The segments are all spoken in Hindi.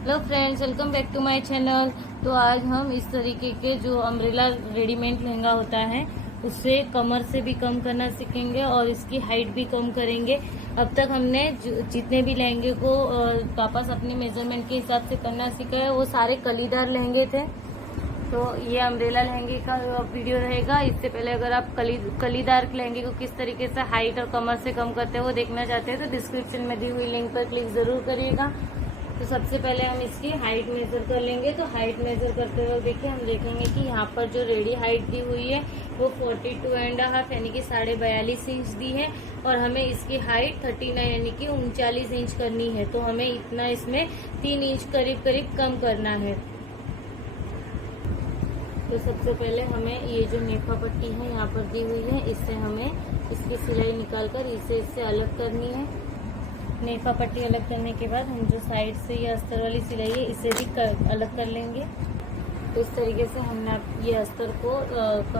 Hello friends, welcome back to my channel. तो आज हम इस तरीके के जो अम्ब्रेला रेडीमेड लहंगा होता है उससे कमर से भी कम करना सीखेंगे और इसकी हाइट भी कम करेंगे। अब तक हमने जितने भी लहंगे को वापस अपने मेजरमेंट के हिसाब से करना सीखा है वो सारे कलीदार लहंगे थे। तो ये अम्ब्रेला लहंगे का वीडियो रहेगा। इससे पहले अगर आप कलीदार लहंगे को किस तरीके से हाइट और कमर से कम करते हैं वो देखना चाहते हैं तो डिस्क्रिप्शन में दी हुई लिंक पर क्लिक जरूर करिएगा। तो सबसे पहले हम इसकी हाइट मेजर कर लेंगे। तो हाइट मेजर करते हुए देखिए हम देखेंगे कि यहाँ पर जो रेडी हाइट दी हुई है वो 42.5 यानी कि 42.5 इंच दी है और हमें इसकी हाइट 39 यानी कि 39 इंच करनी है। तो हमें इतना इसमें 3 इंच करीब करीब कम करना है। तो सबसे पहले हमें ये जो नेफा पट्टी है यहाँ पर दी हुई है इससे हमें इसकी सिलाई निकालकर इससे अलग करनी है। नेफा पट्टी अलग करने के बाद हम जो साइड से ये अस्तर वाली सिलाई है इसे भी अलग कर लेंगे। तो इस तरीके से हमने ये अस्तर को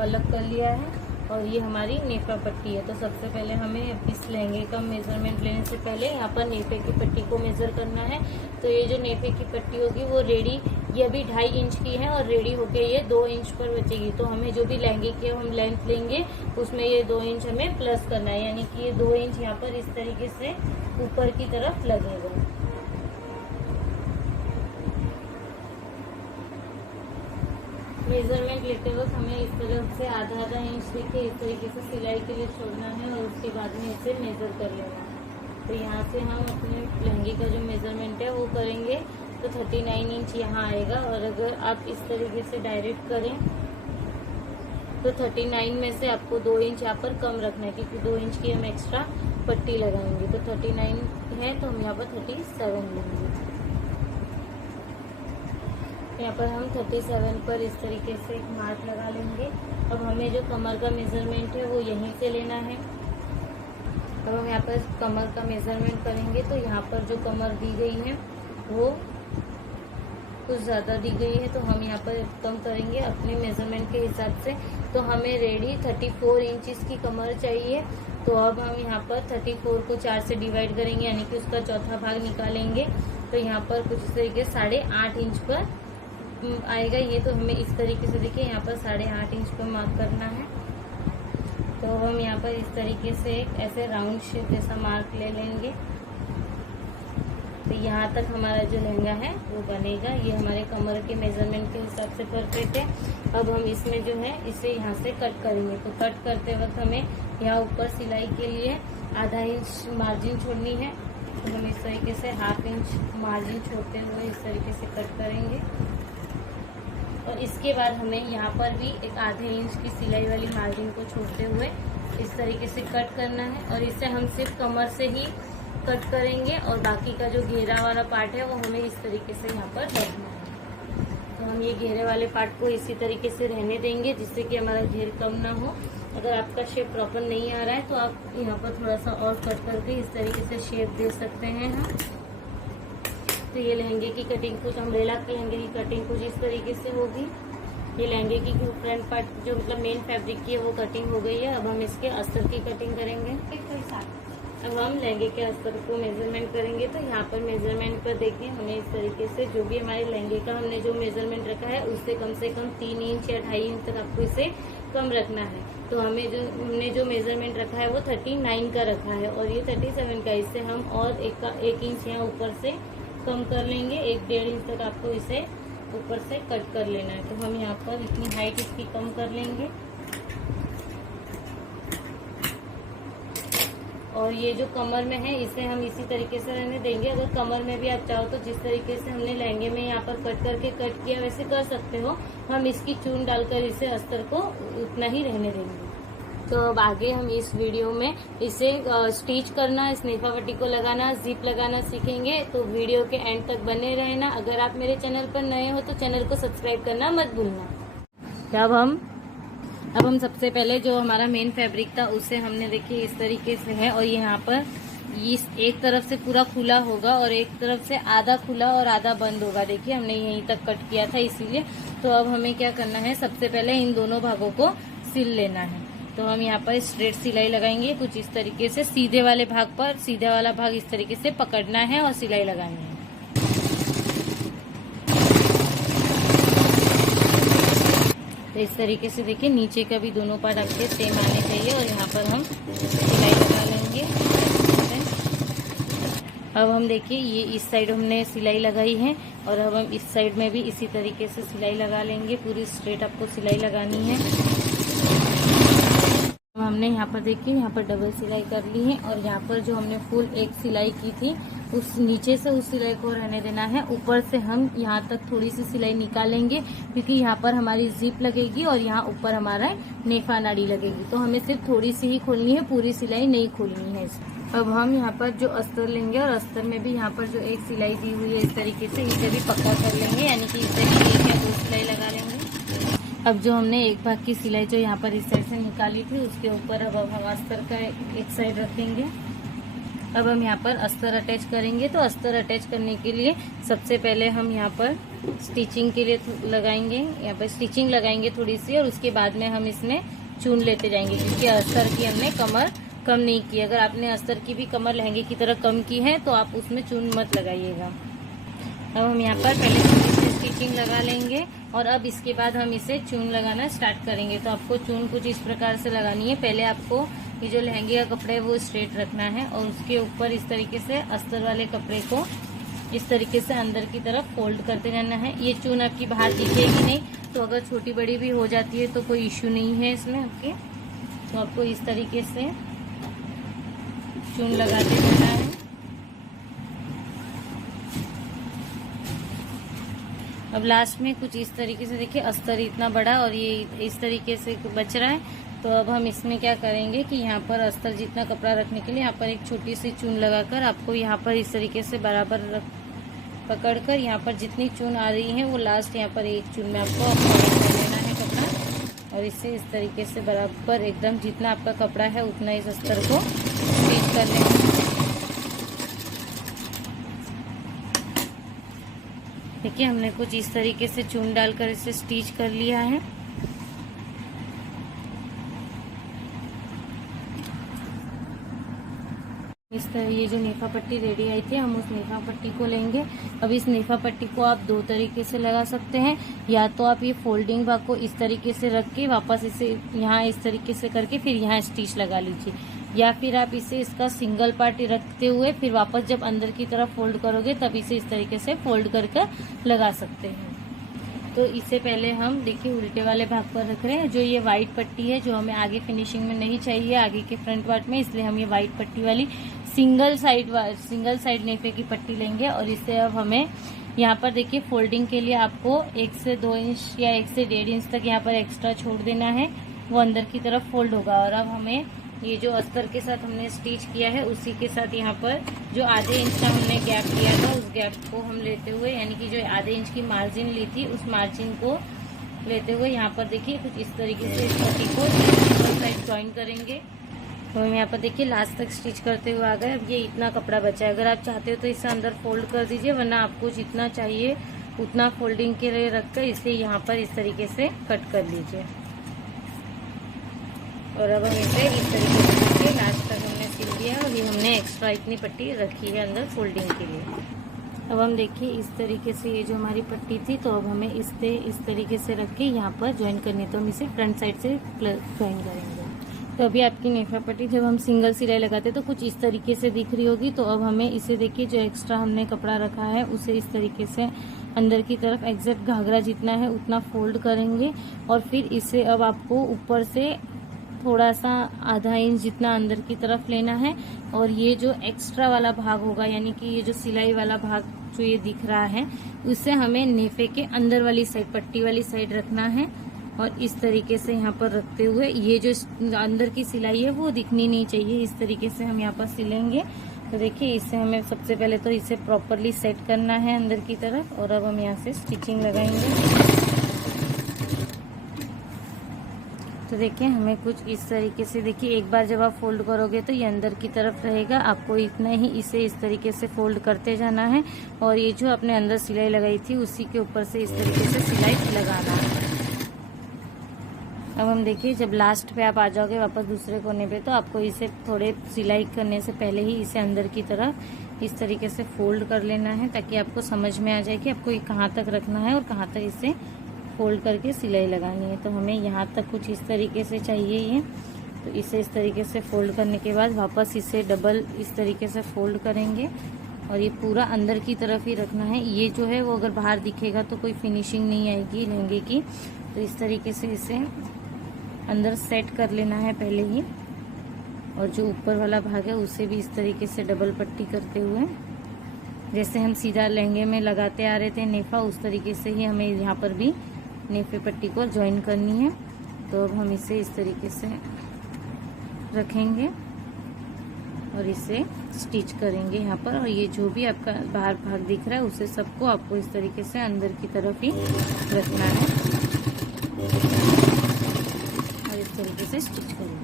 अलग कर लिया है और ये हमारी नेफा पट्टी है। तो सबसे पहले हमें इस लहंगे का मेजरमेंट लेने से पहले यहाँ पर नेफे की पट्टी को मेजर करना है। तो ये जो नेफे की पट्टी होगी वो रेडी ये अभी 2.5 इंच की है और रेडी होके ये 2 इंच पर बचेगी। तो हमें जो भी लहंगे की हम लेंथ लेंगे उसमें ये 2 इंच हमें प्लस करना है, यानी कि ये 2 इंच यहाँ पर इस तरीके से ऊपर की तरफ लगेगा। मेजरमेंट लेते वक्त हमें इस तरफ से आधा इंच देखिए इस तरीके से सिलाई के लिए छोड़ना है और उसके बाद में इसे मेजर कर लेना है। तो यहाँ से हम अपने लहंगे का जो मेजरमेंट है वो करेंगे तो 39 इंच यहाँ आएगा और अगर आप इस तरीके से डायरेक्ट करें तो 39 में से आपको 2 इंच यहाँ पर कम रखना है क्योंकि 2 इंच की हम एक्स्ट्रा पट्टी लगाएंगे। तो 39 है तो हम यहाँ पर 37 लेंगे। यहाँ पर हम 37 पर इस तरीके से एक मार्क लगा लेंगे। अब हमें जो कमर का मेजरमेंट है वो यहीं से लेना है। अब हम यहाँ पर कमर का मेजरमेंट करेंगे तो यहाँ पर जो कमर दी गई है वो कुछ ज़्यादा दी गई है तो हम यहाँ पर कम करेंगे अपने मेजरमेंट के हिसाब से। तो हमें रेडी 34 इंचेस की कमर चाहिए। तो अब हम यहाँ पर 34 को 4 से डिवाइड करेंगे यानी कि उसका चौथा भाग निकालेंगे। तो यहाँ पर कुछ इस तरीके 8.5 इंच पर आएगा ये। तो हमें इस तरीके से देखिए यहाँ पर 8.5 इंच पर मार्क करना है। तो हम यहाँ पर इस तरीके से ऐसे राउंड शेप जैसा मार्क ले लेंगे। तो यहाँ तक हमारा जो लहंगा है वो बनेगा। ये हमारे कमर के मेजरमेंट के हिसाब से परफेक्ट है। अब हम इसमें जो है इसे यहाँ से कट करेंगे। तो कट करते वक्त हमें यहाँ ऊपर सिलाई के लिए आधा इंच मार्जिन छोड़नी है। तो हम इस तरीके से हाफ इंच मार्जिन छोड़ते हुए इस तरीके से कट करेंगे और इसके बाद हमें यहाँ पर भी एक आधे इंच की सिलाई वाली मार्जिन को छोड़ते हुए इस तरीके से कट करना है और इसे हम सिर्फ कमर से ही कट करेंगे और बाकी का जो घेरा वाला पार्ट है वो हमें इस तरीके से यहाँ पर रखना है। तो हम ये घेरे वाले पार्ट को इसी तरीके से रहने देंगे जिससे कि हमारा घेर कम ना हो। अगर आपका शेप प्रॉपर नहीं आ रहा है तो आप यहाँ पर थोड़ा सा और कट करके इस तरीके से शेप दे सकते हैं हम। तो ये लहंगे की कटिंग कुछ अम्ब्रेला के लहंगे की कटिंग कुछ इस तरीके से होगी। ये लहंगे की फ्रंट पार्ट जो मतलब मेन फैब्रिक की है वो कटिंग हो गई है। अब हम इसके अस्तर की कटिंग करेंगे। अब हम लहंगे के अस्तर को मेजरमेंट करेंगे। तो यहाँ पर मेजरमेंट पर देखिए हमें इस तरीके से जो भी हमारे लहंगे का हमने जो मेजरमेंट रखा है उससे कम से कम 3 इंच या 2.5 इंच तक आपको इसे कम रखना है। तो हमने जो मेजरमेंट रखा है वो 39 का रखा है और ये 37 का। इससे हम और 1 इंच यहाँ ऊपर से कम कर लेंगे। 1-1.5 इंच तक आपको इसे ऊपर से कट कर लेना है। तो हम यहाँ पर इतनी हाइट इसकी कम कर लेंगे और ये जो कमर में है इसे हम इसी तरीके से रहने देंगे। अगर कमर में भी आप चाहो तो जिस तरीके से हमने लहंगे में यहाँ पर कट करके कट किया वैसे कर सकते हो। हम इसकी चून डालकर इसे अस्तर को उतना ही रहने देंगे। तो अब आगे हम इस वीडियो में इसे स्टिच करना, इस नेफा पट्टी को लगाना, जिप लगाना सीखेंगे। तो वीडियो के एंड तक बने रहना। अगर आप मेरे चैनल पर नए हो तो चैनल को सब्सक्राइब करना मत भूलना। अब हम सबसे पहले जो हमारा मेन फैब्रिक था उसे हमने देखिए इस तरीके से है और यहाँ पर इस एक तरफ से पूरा खुला होगा और एक तरफ से आधा खुला और आधा बंद होगा। देखिए हमने यहीं तक कट किया था इसीलिए। तो अब हमें क्या करना है, सबसे पहले इन दोनों भागों को सिल लेना है। तो हम यहाँ पर स्ट्रेट सिलाई लगाएंगे कुछ इस तरीके से। सीधे वाले भाग पर सीधा वाला भाग इस तरीके से पकड़ना है और सिलाई लगानी है। इस तरीके से देखिए नीचे का भी दोनों पार्ट आपके सेम आने चाहिए और यहाँ पर हम सिलाई लगा लेंगे। अब हम देखिए ये इस साइड हमने सिलाई लगाई है और अब हम इस साइड में भी इसी तरीके से सिलाई लगा लेंगे। पूरी स्ट्रेट आपको सिलाई लगानी है। हमने यहाँ पर देखिए यहाँ पर डबल सिलाई कर ली है और यहाँ पर जो हमने फुल एक सिलाई की थी उस नीचे से उस सिलाई को रहने देना है। ऊपर से हम यहाँ तक थोड़ी सी सिलाई निकालेंगे क्योंकि यहाँ पर हमारी जिप लगेगी और यहाँ ऊपर हमारा नेफा नाड़ी लगेगी, तो हमें सिर्फ थोड़ी सी ही खोलनी है, पूरी सिलाई नहीं खोलनी है। अब हम यहाँ पर जो अस्तर लेंगे और अस्तर में भी यहाँ पर जो एक सिलाई दी हुई है इस तरीके से इसे भी पक्का कर लेंगे, यानी कि इसे भी एक या दो सिलाई लगा लेंगे। अब जो हमने एक भाग की सिलाई जो यहाँ पर इस साइड से निकाली थी उसके ऊपर अब हम अस्तर का एक साइड रखेंगे। अब हम यहाँ पर अस्तर अटैच करेंगे। तो अस्तर अटैच करने के लिए सबसे पहले हम यहाँ पर स्टिचिंग के लिए लगाएंगे, यहाँ पर स्टिचिंग लगाएंगे थोड़ी सी और उसके बाद में हम इसमें चून लेते जाएंगे क्योंकि अस्तर की हमने कमर कम नहीं की। अगर आपने अस्तर की भी कमर लहंगे की तरह कम की है तो आप उसमें चून मत लगाइएगा। अब हम यहाँ पर पहले से स्टिचिंग लगा लेंगे और अब इसके बाद हम इसे चून लगाना स्टार्ट करेंगे। तो आपको चून कुछ इस प्रकार से लगानी है। पहले आपको ये जो लहंगे का कपड़ा है वो स्ट्रेट रखना है और उसके ऊपर इस तरीके से अस्तर वाले कपड़े को इस तरीके से अंदर की तरफ फोल्ड करते रहना है। ये चून आपकी बाहर दिखेगी नहीं, तो अगर छोटी बड़ी भी हो जाती है तो कोई इश्यू नहीं है इसमें आपके। तो आपको इस तरीके से चून लगाते रहना है। अब लास्ट में कुछ इस तरीके से देखिए अस्तर इतना बड़ा और ये इस तरीके से बच रहा है। तो अब हम इसमें क्या करेंगे कि यहाँ पर अस्तर जितना कपड़ा रखने के लिए यहाँ पर एक छोटी सी चून लगाकर आपको यहाँ पर इस तरीके से बराबर पकड़कर यहाँ पर जितनी चून आ रही है वो लास्ट यहाँ पर एक चून में आपको कर लेना है कपड़ा और इससे इस तरीके से बराबर एकदम जितना आपका कपड़ा है उतना इस अस्तर को स्टिच कर लेंगे। देखिए हमने कुछ इस तरीके से चून डालकर इसे स्टिच कर लिया है। इस तरह ये जो नेफा पट्टी रेडी आई थी हम उस नेफा पट्टी को लेंगे। अब इस नेफा पट्टी को आप दो तरीके से लगा सकते हैं, या तो आप ये फोल्डिंग भाग को इस तरीके से रख के वापस इसे यहाँ इस तरीके से करके फिर यहाँ स्टिच लगा लीजिए, या फिर आप इसे इसका सिंगल पार्ट रखते हुए फिर वापस जब अंदर की तरफ फोल्ड करोगे तब इसे इस तरीके से फोल्ड करके लगा सकते हैं। तो इससे पहले हम देखिए उल्टे वाले भाग पर रख रहे हैं। जो ये वाइट पट्टी है जो हमें आगे फिनिशिंग में नहीं चाहिए आगे के फ्रंट पार्ट में, इसलिए हम ये वाइट पट्टी वाली सिंगल साइड नेफे की पट्टी लेंगे। और इससे अब हमें यहाँ पर देखिए फोल्डिंग के लिए आपको 1 से 2 इंच या 1 से 1.5 इंच तक यहाँ पर एक्स्ट्रा छोड़ देना है, वो अंदर की तरफ फोल्ड होगा। और अब हमें ये जो अस्तर के साथ हमने स्टिच किया है उसी के साथ यहाँ पर जो आधे इंच का हमने गैप लिया था उस गैप को हम लेते हुए, यानी कि जो आधे इंच की मार्जिन ली थी उस मार्जिन को लेते हुए यहाँ पर देखिए कुछ इस तरीके से इस पट्टी को साइड ज्वाइन करेंगे। तो हम यहाँ पर देखिए लास्ट तक स्टिच करते हुए आ गए। अब ये इतना कपड़ा बचा है, अगर आप चाहते हो तो इसे अंदर फोल्ड कर दीजिए, वरना आपको जितना चाहिए उतना फोल्डिंग के लिए रखकर इसे यहाँ पर इस तरीके से कट कर लीजिए। और अब हम इसे इस तरीके से देखिए लास्ट तक हमने सिल दिया और ये हमने एक्स्ट्रा इतनी पट्टी रखी है अंदर फोल्डिंग के लिए। अब हम देखिए इस तरीके से ये जो हमारी पट्टी थी तो अब हमें इस तरीके से रख के यहाँ पर ज्वाइन करनी है, तो हम इसे फ्रंट साइड से ज्वाइन करेंगे। तो अभी आपकी नेफा पट्टी जब हम सिंगल सिलाई लगाते तो कुछ इस तरीके से दिख रही होगी। तो अब हमें इसे देखिए जो एक्स्ट्रा हमने कपड़ा रखा है उसे इस तरीके से अंदर की तरफ एग्जैक्ट घाघरा जितना है उतना फोल्ड करेंगे और फिर इसे अब आपको ऊपर से थोड़ा सा आधा इंच जितना अंदर की तरफ लेना है। और ये जो एक्स्ट्रा वाला भाग होगा, यानी कि ये जो सिलाई वाला भाग जो ये दिख रहा है उसे हमें नेफे के अंदर वाली साइड पट्टी वाली साइड रखना है। और इस तरीके से यहाँ पर रखते हुए ये जो अंदर की सिलाई है वो दिखनी नहीं चाहिए, इस तरीके से हम यहाँ पर सिलेंगे। तो देखिए इससे हमें सबसे पहले तो इसे प्रॉपरली सेट करना है अंदर की तरफ और अब हम यहाँ से स्टिचिंग लगाएंगे। तो देखिए हमें कुछ इस तरीके से देखिए एक बार जब आप फोल्ड करोगे तो ये अंदर की तरफ रहेगा, आपको इतना ही इसे इस तरीके से फोल्ड करते जाना है और ये जो आपने अंदर सिलाई लगाई थी उसी के ऊपर से इस तरीके से सिलाई लगाना है। अब हम देखिए जब लास्ट पे आप आ जाओगे वापस दूसरे कोने पे तो आपको इसे थोड़े सिलाई करने से पहले ही इसे अंदर की तरफ इस तरीके से फोल्ड कर लेना है, ताकि आपको समझ में आ जाए कि आपको ये कहाँ तक रखना है और कहाँ तक इसे फोल्ड करके सिलाई लगानी है। तो हमें यहाँ तक कुछ इस तरीके से चाहिए ये। तो इसे इस तरीके से फोल्ड करने के बाद वापस इसे डबल इस तरीके से फोल्ड करेंगे और ये पूरा अंदर की तरफ ही रखना है। ये जो है वो अगर बाहर दिखेगा तो कोई फिनिशिंग नहीं आएगी लहंगे की। तो इस तरीके से इसे अंदर सेट कर लेना है पहले ही। और जो ऊपर वाला भाग है उसे भी इस तरीके से डबल पट्टी करते हुए, जैसे हम सीधा लहंगे में लगाते आ रहे थे नेफा, उस तरीके से ही हमें यहाँ पर भी नेफे पट्टी को ज्वाइन करनी है। तो अब हम इसे इस तरीके से रखेंगे और इसे स्टिच करेंगे यहाँ पर। और ये जो भी आपका बाहर भाग दिख रहा है उसे सबको आपको इस तरीके से अंदर की तरफ ही रखना है और इस तरीके से स्टिच करेंगे।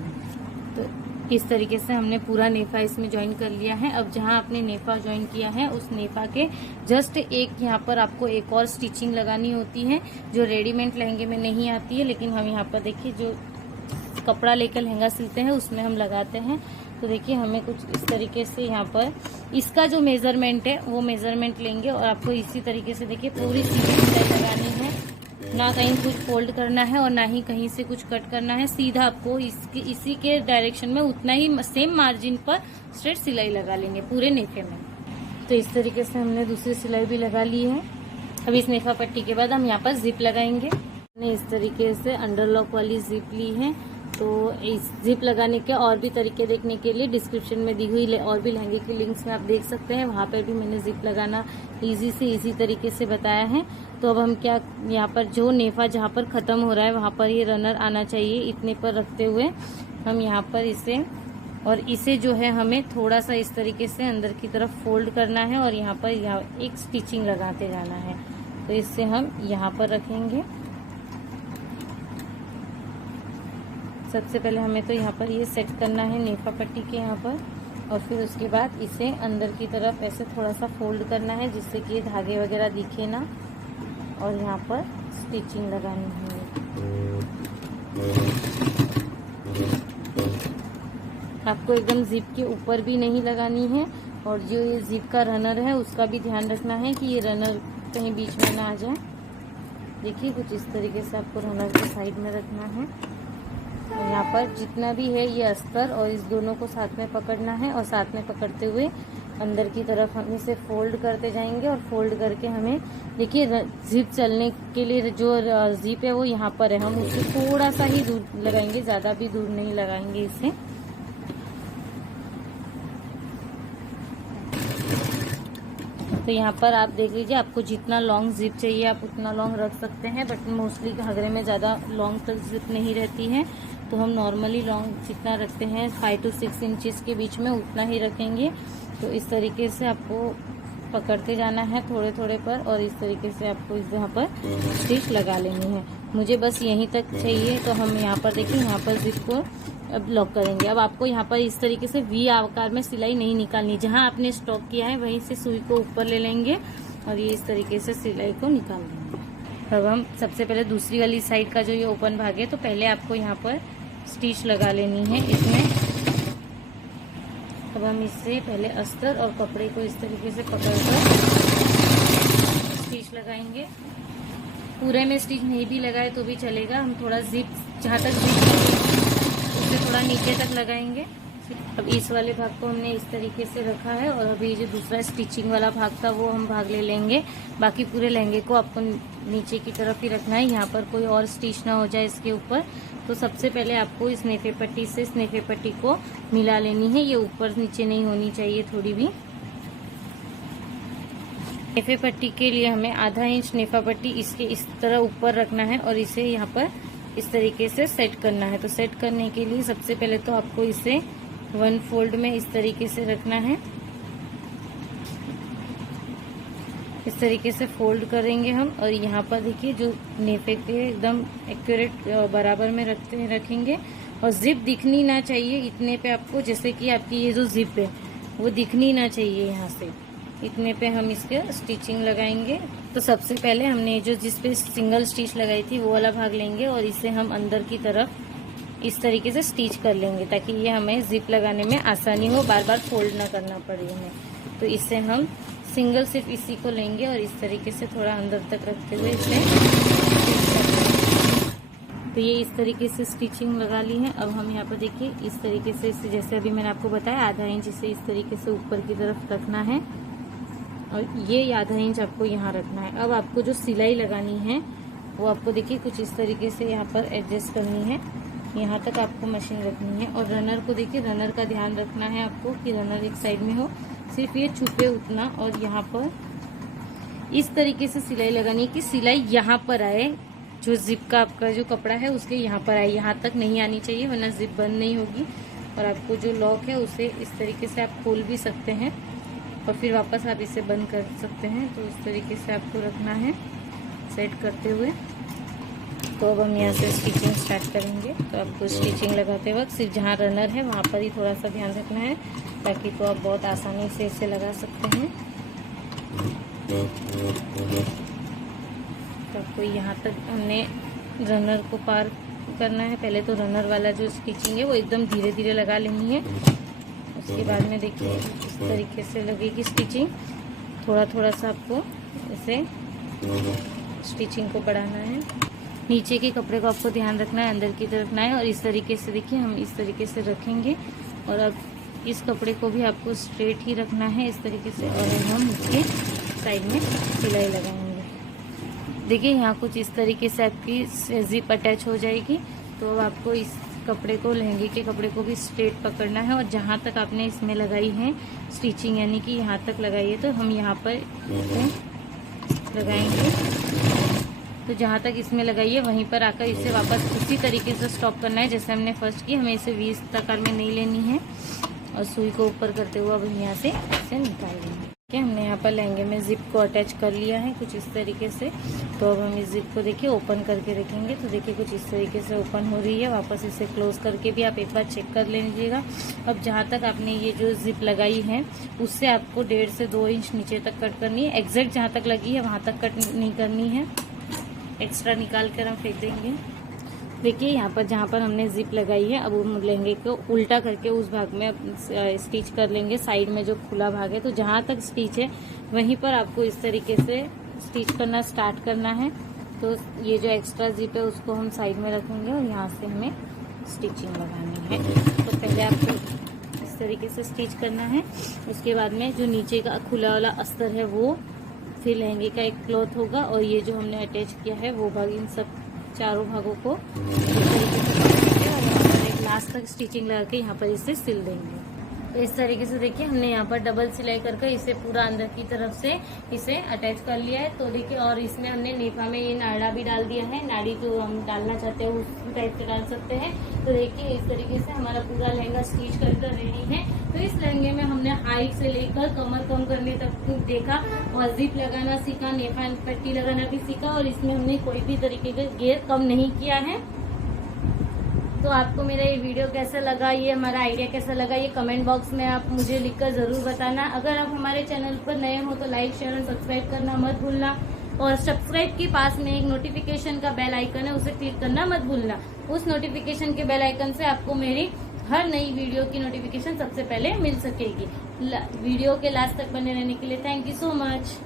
तो इस तरीके से हमने पूरा नेफा इसमें ज्वाइन कर लिया है। अब जहाँ आपने नेफा ज्वाइन किया है उस नेफा के जस्ट एक यहाँ पर आपको एक और स्टिचिंग लगानी होती है जो रेडीमेड लहंगे में नहीं आती है, लेकिन हम यहाँ पर देखिए जो कपड़ा लेकर लहंगा सिलते हैं उसमें हम लगाते हैं। तो देखिए हमें कुछ इस तरीके से यहाँ पर इसका जो मेजरमेंट है वो मेजरमेंट लेंगे और आपको इसी तरीके से देखिए पूरी सीधी सिलाई लगानी है। ना कहीं कुछ फोल्ड करना है और ना ही कहीं से कुछ कट करना है, सीधा आपको इसी के डायरेक्शन में उतना ही सेम मार्जिन पर स्ट्रेट सिलाई लगा लेंगे पूरे नेफे में। तो इस तरीके से हमने दूसरी सिलाई भी लगा ली है। अब इस नेफा पट्टी के बाद हम यहाँ पर जिप लगाएंगे। हमने इस तरीके से अंडरलॉक वाली जिप ली है। तो इस जिप लगाने के और भी तरीके देखने के लिए डिस्क्रिप्शन में दी हुई और भी लहंगे की लिंक्स में आप देख सकते हैं, वहाँ पर भी मैंने जिप लगाना इजी से इजी तरीके से बताया है। तो अब हम क्या यहाँ पर जो नेफा जहाँ पर ख़त्म हो रहा है वहाँ पर ये रनर आना चाहिए, इतने पर रखते हुए हम यहाँ पर इसे जो है हमें थोड़ा सा इस तरीके से अंदर की तरफ फोल्ड करना है और यहाँ पर एक स्टिचिंग लगाते जाना है। तो इससे हम यहाँ पर रखेंगे। सबसे पहले हमें तो यहाँ पर ये सेट करना है नेफा पट्टी के यहाँ पर, और फिर उसके बाद इसे अंदर की तरफ ऐसे थोड़ा सा फोल्ड करना है जिससे कि ये धागे वगैरह दिखे ना, और यहाँ पर स्टिचिंग लगानी है। आपको एकदम जिप के ऊपर भी नहीं लगानी है, और जो ये जिप का रनर है उसका भी ध्यान रखना है कि ये रनर कहीं बीच में ना आ जाए। देखिए कुछ इस तरीके से आपको रनर के साइड में रखना है। और यहाँ पर जितना भी है ये अस्तर और इस दोनों को साथ में पकड़ना है, और साथ में पकड़ते हुए अंदर की तरफ हम इसे फोल्ड करते जाएंगे। और फोल्ड करके हमें देखिए जिप चलने के लिए जो जिप है वो यहाँ पर है, हम उसे थोड़ा सा ही दूर लगाएंगे, ज़्यादा भी दूर नहीं लगाएंगे इसे। तो यहाँ पर आप देख लीजिए, आपको जितना लॉन्ग जिप चाहिए आप उतना लॉन्ग रख सकते हैं, बट मोस्टली घाघरे में ज़्यादा लॉन्ग तक जिप नहीं रहती है, तो हम नॉर्मली लॉन्ग जितना रखते हैं 5 to 6 इंचेस के बीच में उतना ही रखेंगे। तो इस तरीके से आपको पकड़ते जाना है थोड़े थोड़े पर, और इस तरीके से आपको इस यहाँ पर स्टिच लगा लेनी है। मुझे बस यहीं तक चाहिए, तो हम यहाँ पर देखिए यहाँ पर जिप को अब लॉक करेंगे। अब आपको यहाँ पर इस तरीके से वी आकार में सिलाई नहीं निकालनी, जहाँ आपने स्टॉक किया है वहीं से सुई को ऊपर ले लेंगे और ये इस तरीके से सिलाई को निकाल देंगे। अब हम सबसे पहले दूसरी वाली साइड का जो ये ओपन भाग है, तो पहले आपको यहाँ पर स्टिच लगा लेनी है इसमें। अब हम इससे पहले अस्तर और कपड़े को इस तरीके से पकड़कर स्टिच लगाएंगे। पूरे में स्टिच नहीं भी लगाए तो भी चलेगा, हम थोड़ा जिप जहाँ तक जिप उससे थोड़ा नीचे तक लगाएंगे। अब इस वाले भाग को हमने इस तरीके से रखा है, और अभी जो दूसरा स्टिचिंग वाला भाग था वो हम भाग ले लेंगे। बाकी पूरे लहंगे को आपको नीचे की तरफ ही रखना है, यहाँ पर कोई और स्टिच ना हो जाए इसके ऊपर। तो सबसे पहले आपको इस नेफे पट्टी से इस नेफे पट्टी को मिला लेनी है, ये ऊपर नीचे नहीं होनी चाहिए थोड़ी भी। नेफे पट्टी के लिए हमें आधा इंच नेफा पट्टी इसके इस तरह ऊपर रखना है और इसे यहाँ पर इस तरीके से सेट करना है। तो सेट करने के लिए सबसे पहले तो आपको इसे 1 फोल्ड में इस तरीके से रखना है। इस तरीके से फोल्ड करेंगे हम, और यहाँ पर देखिए जो नेफे के एकदम एक्यूरेट बराबर में रखेंगे, और जिप दिखनी ना चाहिए इतने पे आपको, जैसे कि आपकी ये जो जिप है वो दिखनी ना चाहिए यहाँ से, इतने पे हम इसके स्टिचिंग लगाएंगे। तो सबसे पहले हमने जो जिस पे सिंगल स्टिच लगाई थी वो वाला भाग लेंगे, और इसे हम अंदर की तरफ इस तरीके से स्टिच कर लेंगे ताकि ये हमें जिप लगाने में आसानी हो, बार बार फोल्ड ना करना पड़े हमें। तो इससे हम सिंगल सिर्फ इसी को लेंगे और इस तरीके से थोड़ा अंदर तक रखते हुए इसे तो ये इस तरीके से स्टिचिंग लगा ली है। अब हम यहाँ पर देखिए इस तरीके से इसे, जैसे अभी मैंने आपको बताया, आधा इंच इसे इस तरीके से ऊपर की तरफ रखना है और ये आधा इंच आपको यहाँ रखना है। अब आपको जो सिलाई लगानी है वो आपको देखिए कुछ इस तरीके से यहाँ पर एडजस्ट करनी है, यहाँ तक आपको मशीन रखनी है। और रनर को देखिए, रनर का ध्यान रखना है आपको कि रनर एक साइड में हो, सिर्फ ये छुपे उतना। और यहाँ पर इस तरीके से सिलाई लगानी है कि सिलाई यहाँ पर आए, जो जिप का आपका जो कपड़ा है उसके यहाँ पर आए, यहाँ तक नहीं आनी चाहिए वरना जिप बंद नहीं होगी। और आपको जो लॉक है उसे इस तरीके से आप खोल भी सकते हैं और फिर वापस आप इसे बंद कर सकते हैं। तो इस तरीके से आपको रखना है सेट करते हुए। तो अब हम यहाँ से स्टिचिंग स्टार्ट करेंगे। तो आपको स्टिचिंग लगाते वक्त सिर्फ जहाँ रनर है वहाँ पर ही थोड़ा सा ध्यान रखना है, ताकि तो आप बहुत आसानी से इसे लगा सकते हैं। तो आपको यहाँ तक हमने रनर को पार करना है। पहले तो रनर वाला जो स्टिचिंग है वो एकदम धीरे धीरे लगा लेनी है। उसके बाद में देखिए इस तरीके से लगेगी स्टिचिंग, थोड़ा थोड़ा सा आपको इसे स्टिचिंग को बढ़ाना है। नीचे के कपड़े को आपको ध्यान रखना है, अंदर की तरफ ना है। और इस तरीके से देखिए हम इस तरीके से रखेंगे और अब इस कपड़े को भी आपको स्ट्रेट ही रखना है इस तरीके से। और हम इसके साइड में सिलाई लगाएंगे। देखिए यहाँ कुछ इस तरीके से आपकी जिप अटैच हो जाएगी। तो आपको इस कपड़े को, लहंगे के कपड़े को भी स्ट्रेट पकड़ना है और जहाँ तक आपने इसमें लगाई है स्टिचिंग, यानी कि यहाँ तक लगाई है, तो हम यहाँ पर लगाएंगे। तो जहाँ तक इसमें लगाई है वहीं पर आकर इसे वापस उसी तरीके से स्टॉप करना है जैसे हमने फर्स्ट की। हमें इसे 20 आकार में नहीं लेनी है और सुई को ऊपर करते हुए अब यहाँ से इसे निकाल देंगे। ठीक है, हमने यहाँ पर लहंगे में जिप को अटैच कर लिया है कुछ इस तरीके से। तो अब हम इस जिप को देखिए ओपन करके रखेंगे। तो देखिए कुछ इस तरीके से ओपन हो रही है। वापस इसे क्लोज करके भी आप एक बार चेक कर लीजिएगा। अब जहाँ तक आपने ये जो जिप लगाई है उससे आपको 1.5 से 2 इंच नीचे तक कट करनी है। एग्जैक्ट जहाँ तक लगी है वहाँ तक कट नहीं करनी है, एक्स्ट्रा निकाल कर हम फेंक देंगे। देखिए यहाँ पर जहाँ पर हमने जिप लगाई है, अब हम लहंगे को उल्टा करके उस भाग में स्टिच कर लेंगे। साइड में जो खुला भाग है, तो जहाँ तक स्टिच है वहीं पर आपको इस तरीके से स्टिच करना स्टार्ट करना है। तो ये जो एक्स्ट्रा जिप है उसको हम साइड में रखेंगे और यहाँ से हमें स्टिचिंग लगानी है। तो पहले आपको इस तरीके से स्टिच करना है। उसके बाद में जो नीचे का खुला वाला अस्तर है वो फिर लहंगे का एक क्लॉथ होगा और ये जो हमने अटैच किया है वो भाग, इन सब चारों भागों को इस तरीके से पकड़ेंगे और यहाँ पर एक लास्ट तक स्टिचिंग लगा के यहाँ पर इसे सिल देंगे। तो इस तरीके से देखिए हमने यहाँ पर डबल सिलाई करके इसे पूरा अंदर की तरफ से इसे अटैच कर लिया है। तो देखिए, और इसमें हमने नेफा में ये नाड़ा भी डाल दिया है। नाड़ी जो हम डालना चाहते हैं उस टाइप से डाल सकते हैं। तो देखिए इस तरीके से हमारा पूरा लहंगा स्टिच कर रेडी है। तो इस लहंगे में हमने हाइट से लेकर कमर कम करने तक देखा और जिप लगाना सीखा, नेफा पट्टी लगाना भी सीखा और इसमें हमने कोई भी तरीके का घेर कम नहीं किया है। तो आपको मेरा ये वीडियो कैसा लगा, ये हमारा आइडिया कैसा लगा, ये कमेंट बॉक्स में आप मुझे लिखकर जरूर बताना। अगर आप हमारे चैनल पर नए हो तो लाइक, शेयर और सब्सक्राइब करना मत भूलना। और सब्सक्राइब के पास में एक नोटिफिकेशन का बेल आइकन है, उसे क्लिक करना मत भूलना। उस नोटिफिकेशन के बेल आइकन से आपको मेरी हर नई वीडियो की नोटिफिकेशन सबसे पहले मिल सकेगी। वीडियो के लास्ट तक बने रहने के लिए थैंक यू सो मच।